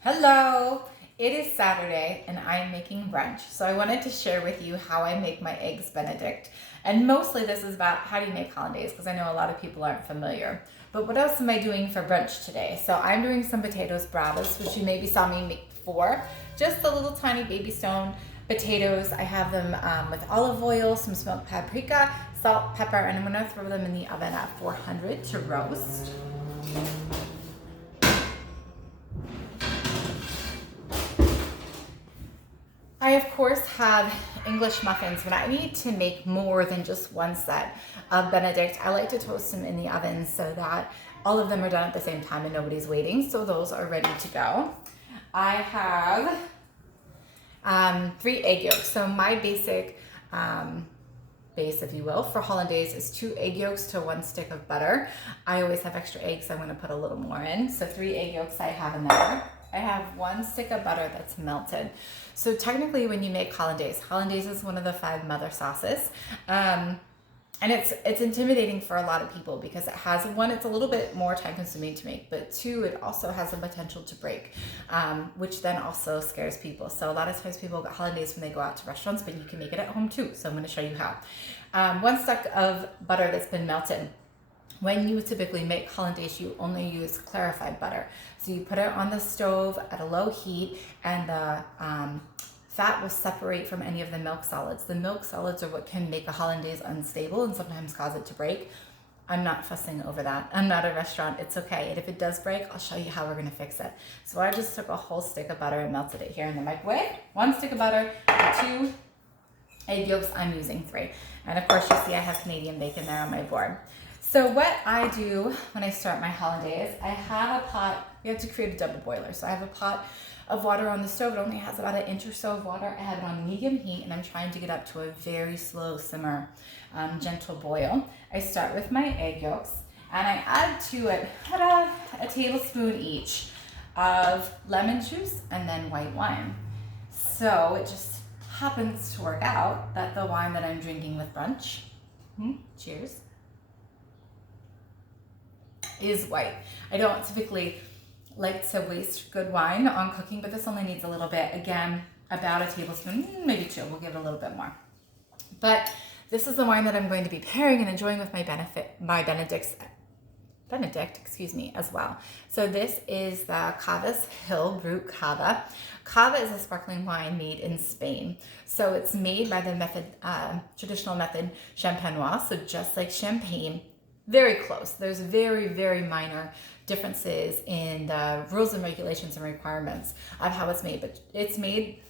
Hello! It is Saturday and I'm making brunch. So I wanted to share with you how I make my eggs Benedict. And mostly this is about how do you make hollandaise, because I know a lot of people aren't familiar. But what else am I doing for brunch today? So I'm doing some potatoes bravas, which you maybe saw me make before. Just the little tiny baby stone potatoes. I have them with olive oil, some smoked paprika, salt, pepper, and I'm gonna throw them in the oven at 400 to roast. I, of course, have English muffins, but I need to make more than just one set of Benedict. I like to toast them in the oven so that all of them are done at the same time and nobody's waiting. So those are ready to go. I have 3 egg yolks. So my basic base, if you will, for hollandaise is 2 egg yolks to 1 stick of butter. I always have extra eggs, so I'm going to put a little more in. So 3 egg yolks I have in there. I have 1 stick of butter that's melted. So technically when you make hollandaise is one of the 5 mother sauces. And it's intimidating for a lot of people because it has, 1, it's a little bit more time consuming to make, but 2, it also has the potential to break, which then also scares people. So a lot of times people get hollandaise when they go out to restaurants, but you can make it at home too. So I'm gonna show you how. 1 stick of butter that's been melted. When you typically make hollandaise, you only use clarified butter. So you put it on the stove at a low heat and the fat will separate from any of the milk solids. The milk solids are what can make a hollandaise unstable and sometimes cause it to break. I'm not fussing over that. I'm not a restaurant, it's okay. And if it does break, I'll show you how we're gonna fix it. So I just took a whole stick of butter and melted it here in the microwave. 1 stick of butter, 2 egg yolks, I'm using 3. And of course you see I have Canadian bacon there on my board. So what I do when I start my hollandaise, I have a pot. We have to create a double boiler. So I have a pot of water on the stove. It only has about 1 inch or so of water. I have it on medium heat and I'm trying to get up to a very slow simmer, gentle boil. I start with my egg yolks and I add to it about a tablespoon each of lemon juice and then white wine. So it just happens to work out that the wine that I'm drinking with brunch, cheers, is white. I don't typically like to waste good wine on cooking, but this only needs a little bit. Again, about a tablespoon, maybe 2. We'll give it a little bit more. But this is the wine that I'm going to be pairing and enjoying with my Benedict, as well. So this is the Cava's Hill Brut Cava. Cava is a sparkling wine made in Spain. So it's made by the traditional method champenois. So just like champagne, very close. There's very, very minor differences in the rules and regulations and requirements of how it's made, but it's made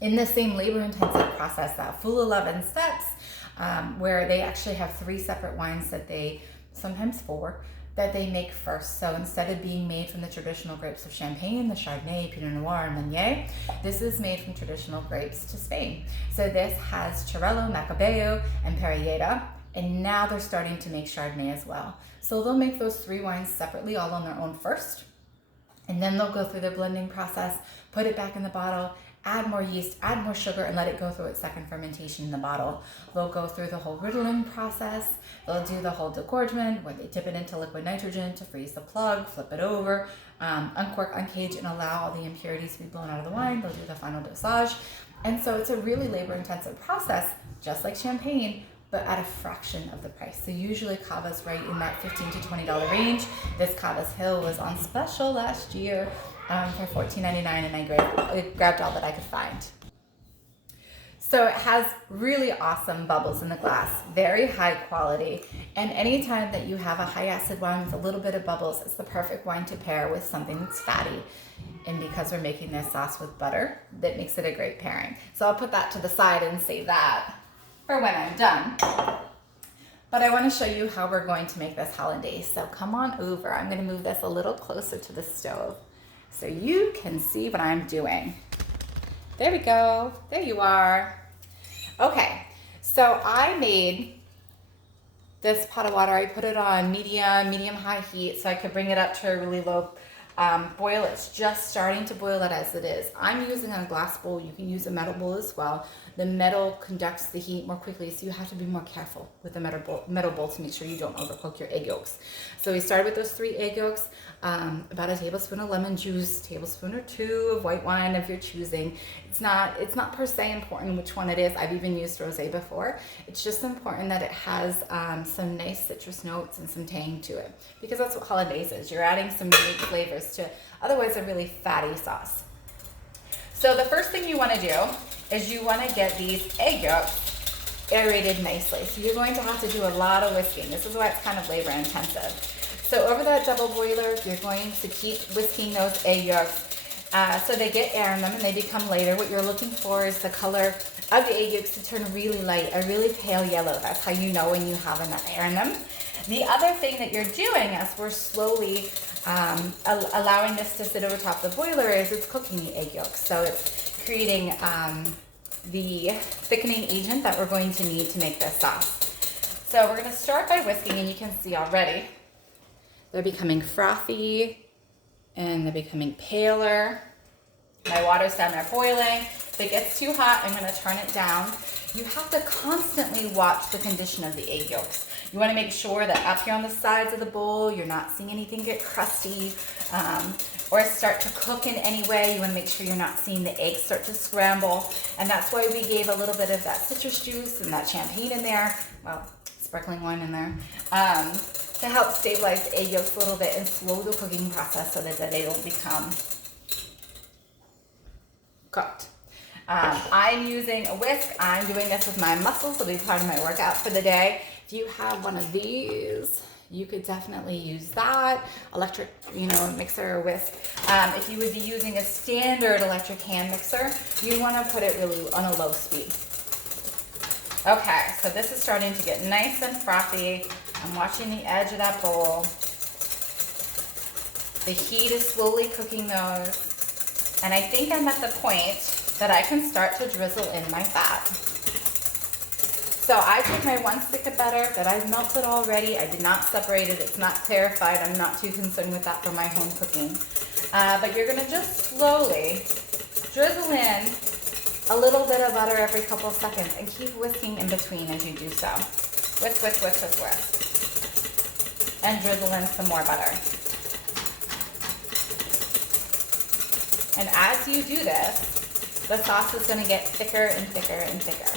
in the same labor-intensive process, that full 11 steps, where they actually have 3 separate wines that they, sometimes 4, that they make first. So instead of being made from the traditional grapes of Champagne, the Chardonnay, Pinot Noir, and Meunier, this is made from traditional grapes to Spain. So this has Xarel-lo, Macabeo, and Parellada. And now they're starting to make Chardonnay as well. So they'll make those 3 wines separately, all on their own first. And then they'll go through the blending process, put it back in the bottle, add more yeast, add more sugar, and let it go through its second fermentation in the bottle. They'll go through the whole riddling process. They'll do the whole degorgement, where they dip it into liquid nitrogen to freeze the plug, flip it over, uncork, uncage, and allow all the impurities to be blown out of the wine. They'll do the final dosage. And so it's a really labor-intensive process, just like champagne, but at a fraction of the price. So usually Cava's right in that $15 to $20 range. This Cava's Hill was on special last year for $14.99, and I grabbed all that I could find. So it has really awesome bubbles in the glass, very high quality. And anytime that you have a high acid wine with a little bit of bubbles, it's the perfect wine to pair with something that's fatty. And because we're making this sauce with butter, that makes it a great pairing. So I'll put that to the side and save that for when I'm done. But I want to show you how we're going to make this hollandaise. So come on over. I'm going to move this a little closer to the stove so you can see what I'm doing. There we go. There you are. Okay, so I made this pot of water. I put it on medium-high heat so I could bring it up to a really low boil. It's just starting to boil it as it is. I'm using a glass bowl. You can use a metal bowl as well. The metal conducts the heat more quickly, so you have to be more careful with the metal bowl to make sure you don't overcook your egg yolks. So we started with those 3 egg yolks. about a tablespoon of lemon juice, tablespoon or two of white wine if you're choosing. It's not per se important which one it is. I've even used rosé before. It's just important that it has some nice citrus notes and some tang to it, because that's what hollandaise is. You're adding some unique flavors to otherwise a really fatty sauce. So the first thing you want to do is you want to get these egg yolks aerated nicely. So you're going to have to do a lot of whisking. This is why it's kind of labor intensive. So over that double boiler, you're going to keep whisking those egg yolks so they get air in them and they become lighter. What you're looking for is the color of the egg yolks to turn really light, a really pale yellow. That's how you know when you have enough air in them. The other thing that you're doing as we're slowly allowing this to sit over top of the boiler is it's cooking the egg yolks. So it's creating the thickening agent that we're going to need to make this sauce. So we're going to start by whisking, and you can see already they're becoming frothy and they're becoming paler. My water's down there boiling. If it gets too hot, I'm going to turn it down. You have to constantly watch the condition of the egg yolks. You want to make sure that up here on the sides of the bowl, you're not seeing anything get crusty or start to cook in any way. You want to make sure you're not seeing the eggs start to scramble. And that's why we gave a little bit of that citrus juice and that champagne in there, well, sparkling wine in there, to help stabilize the egg yolks a little bit and slow the cooking process so that they don't become cooked. I'm using a whisk. I'm doing this with my muscles. It'll be part of my workout for the day. If you have one of these, you could definitely use that. Electric, mixer or whisk. If you would be using a standard electric hand mixer, you want to put it really on a low speed. Okay, so this is starting to get nice and frothy. I'm watching the edge of that bowl. The heat is slowly cooking those. And I think I'm at the point that I can start to drizzle in my fat. So I took my one stick of butter that I've melted already. I did not separate it. It's not clarified. I'm not too concerned with that for my home cooking. But you're gonna just slowly drizzle in a little bit of butter every couple of seconds and keep whisking in between as you do so. Whisk, whisk, whisk, whisk, whisk. And drizzle in some more butter. And as you do this, the sauce is going to get thicker and thicker and thicker.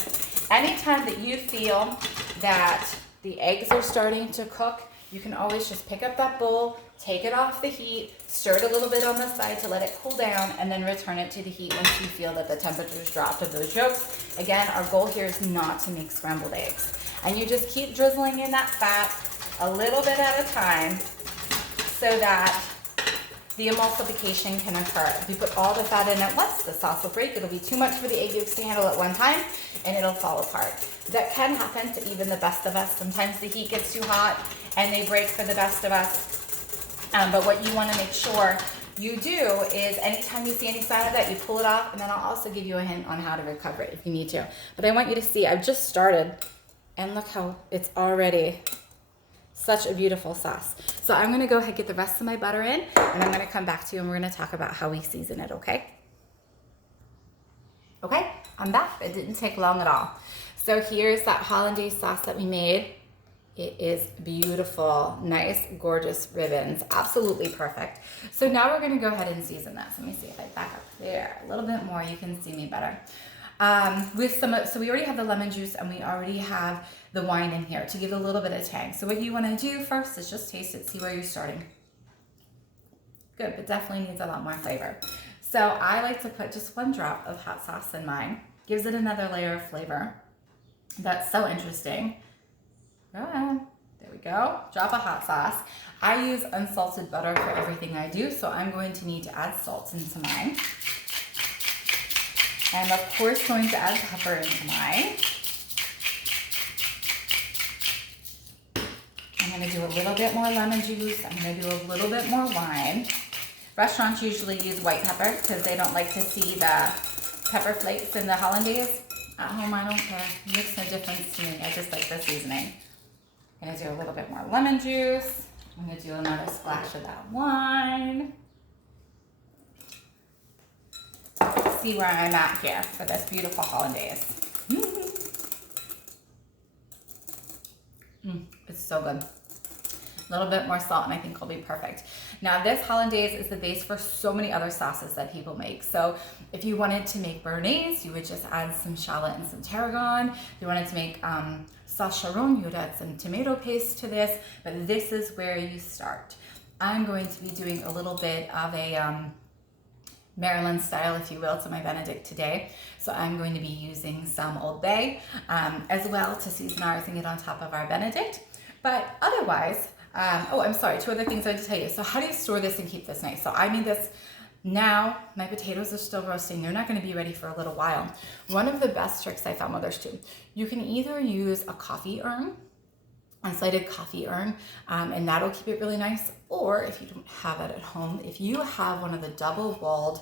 Anytime that you feel that the eggs are starting to cook, you can always just pick up that bowl, take it off the heat, stir it a little bit on the side to let it cool down, and then return it to the heat once you feel that the temperature's dropped of those yolks. Again, our goal here is not to make scrambled eggs. And you just keep drizzling in that fat a little bit at a time so that the emulsification can occur. If you put all the fat in at once, the sauce will break. It'll be too much for the egg yolks to handle at one time, and it'll fall apart. That can happen to even the best of us. Sometimes the heat gets too hot and they break for the best of us. But what you want to make sure you do is anytime you see any sign of that, you pull it off, and then I'll also give you a hint on how to recover it if you need to. But I want you to see, I've just started, and look how it's already such a beautiful sauce. So I'm going to go ahead and get the rest of my butter in, and I'm going to come back to you and we're going to talk about how we season it, okay? Okay, I'm back. It didn't take long at all. So here's that hollandaise sauce that we made. It is beautiful, nice, gorgeous ribbons, absolutely perfect. So now we're going to go ahead and season this. Let me see if I back up there a little bit more. You can see me better. So we already have the lemon juice and we already have the wine in here to give it a little bit of tang. So what you want to do first is just taste it, see where you're starting. Good, but definitely needs a lot more flavor. So I like to put just one drop of hot sauce in mine. Gives it another layer of flavor. That's so interesting. Go ahead. There we go. Drop of hot sauce. I use unsalted butter for everything I do, so I'm going to need to add salt into mine. I'm of course going to add pepper into mine. I'm going to do a little bit more lemon juice. I'm going to do a little bit more wine. Restaurants usually use white pepper because they don't like to see the pepper flakes in the hollandaise. At home, I don't care. It makes no difference to me. I just like the seasoning. I'm going to do a little bit more lemon juice. I'm going to do another splash of that wine. See where I'm at here for this beautiful hollandaise. It's so good. A little bit more salt and I think will be perfect. Now this hollandaise is the base for so many other sauces that people make. So if you wanted to make béarnaise, you would just add some shallot and some tarragon. If you wanted to make sauce charon, you would add some tomato paste to this, but this is where you start. I'm going to be doing a little bit of a Maryland style, if you will, to my Benedict today. So I'm going to be using some Old Bay as well to season ours and get on top of our Benedict. But otherwise, oh, I'm sorry, two other things I have to tell you. So how do you store this and keep this nice? So I made this now. My potatoes are still roasting. They're not going to be ready for a little while. One of the best tricks I found, well, there's two. You can either use a coffee urn, unslated coffee urn, and that'll keep it really nice. Or if you don't have it at home, if you have one of the double-walled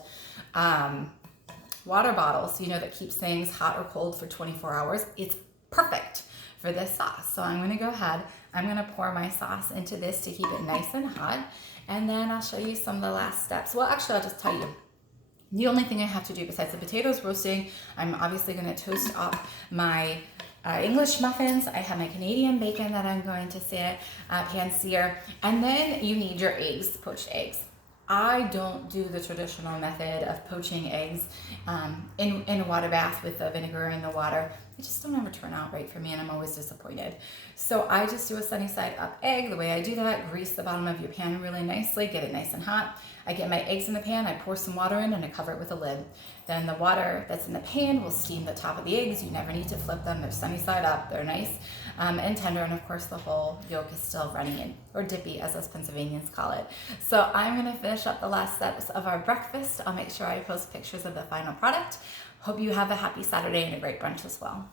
water bottles, you know, that keeps things hot or cold for 24 hours, it's perfect for this sauce. So I'm going to go ahead, I'm going to pour my sauce into this to keep it nice and hot, and then I'll show you some of the last steps. Well, actually, I'll just tell you. The only thing I have to do besides the potatoes roasting, I'm obviously going to toast up my English muffins. I have my Canadian bacon that I'm going to pan sear, and then you need your eggs, poached eggs. I don't do the traditional method of poaching eggs in a water bath with the vinegar in the water. It just don't ever turn out right for me, and I'm always disappointed. So I just do a sunny side up egg. The way I do that, grease the bottom of your pan really nicely, get it nice and hot. I get my eggs in the pan, I pour some water in, and I cover it with a lid. Then the water that's in the pan will steam the top of the eggs. You never need to flip them. They're sunny side up. They're nice and tender. And of course, the whole yolk is still running in, or dippy, as us Pennsylvanians call it. So I'm going to finish up the last steps of our breakfast. I'll make sure I post pictures of the final product. Hope you have a happy Saturday and a great brunch as well.